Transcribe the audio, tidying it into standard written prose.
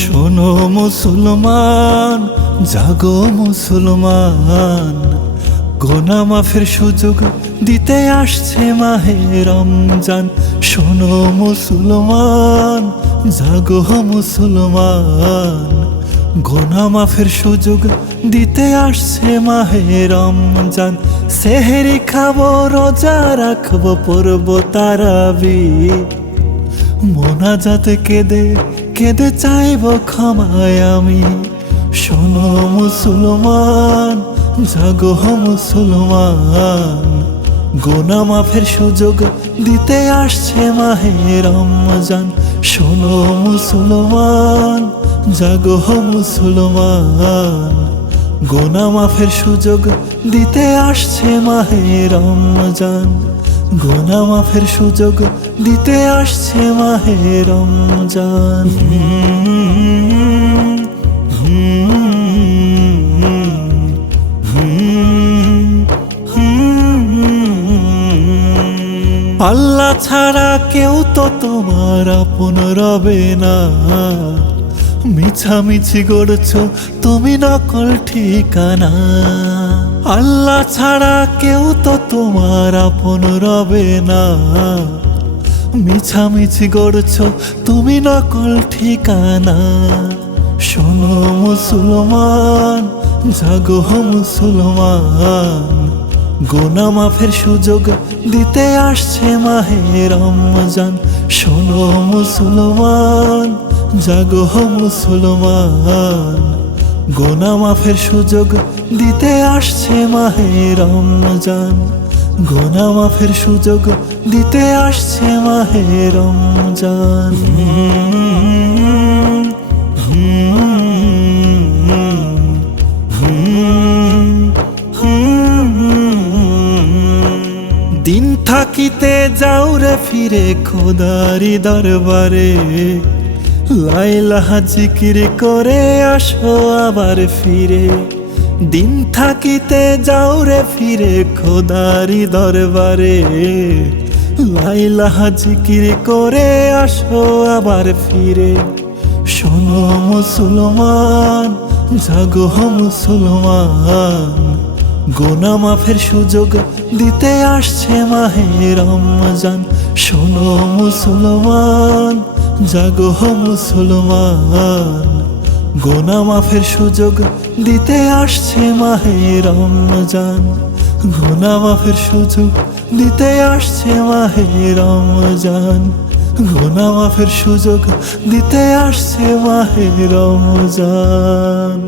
শোনো মুসলমান, জাগো মুসলমান, গুনাহ মাফের সুযোগ দিতে আসছে মাহে রমজান। শোনো মুসলমান, জাগো মুসলমান, গুনাহ মাফের সুযোগ দিতে আসছে মাহে রমজান। সেহরি খাবো, রোজা রাখবো, পড়বো তারাবি, মোনাজাতে কেঁদে কেঁদে চাইবো ক্ষমায় আমি। শোনো মুসলমান, জাগো মুসলমান, গুনাহ মাফের সুযোগ দিতে আসছে মাহে রমজান। শোনো মুসলমান, জাগো মুসলমান, গুনাহ মাফের সুযোগ দিতে আসছে মাহে রমজান। গুনাহ মাফের সুযোগ দিতে আসছে মাহে রমজান। আল্লাহ ছাড়া কেউ তো তোমার আপন রবে না, মিছামিছি গড়ছো তুমি নকল ঠিকানা। আল্লাহ ছাড়া কেউ তো তোমার আপন রবে না, মিছামিছি গড়ছো তুমি নকল ঠিকানা। শোনো মুসলমান, জাগো মুসলমান, গুনাহ মাফের সুযোগ দিতে আসছে মাহে রমজান। শোনো মুসলমান, জাগো মুসলমান, গুনাহ মাফের সুযোগ দিতে আসছে মাহে রমজান। গুনাহ মাফের সুযোগ দিতে আসছে মাহে রমজান। দিন থাকিতে যাও রে ফিরে খোদারি দরবারে, লাইলাহা জিকির করে আসো আবার ফিরে। দিন থাকিতে যাও রে ফিরে খোদারি দরবারে, লাইলাহা জিকির করে আসো আবার ফিরে। শোনো মুসলমান, জাগো মুসলমান, গুনাহ মাফের সুযোগ দিতে আসছে মাহে রমজান। শোনো মুসলমান, জাগো মুসলমান, গুনাহ মাফের সুযোগ দিতে আসছে মাহে রমজান। গুনাহ মাফের সুযোগ দিতে আসছে মাহে রমজান। গুনাহ মাফের সুযোগ দিতে আসছে মাহে রমজান।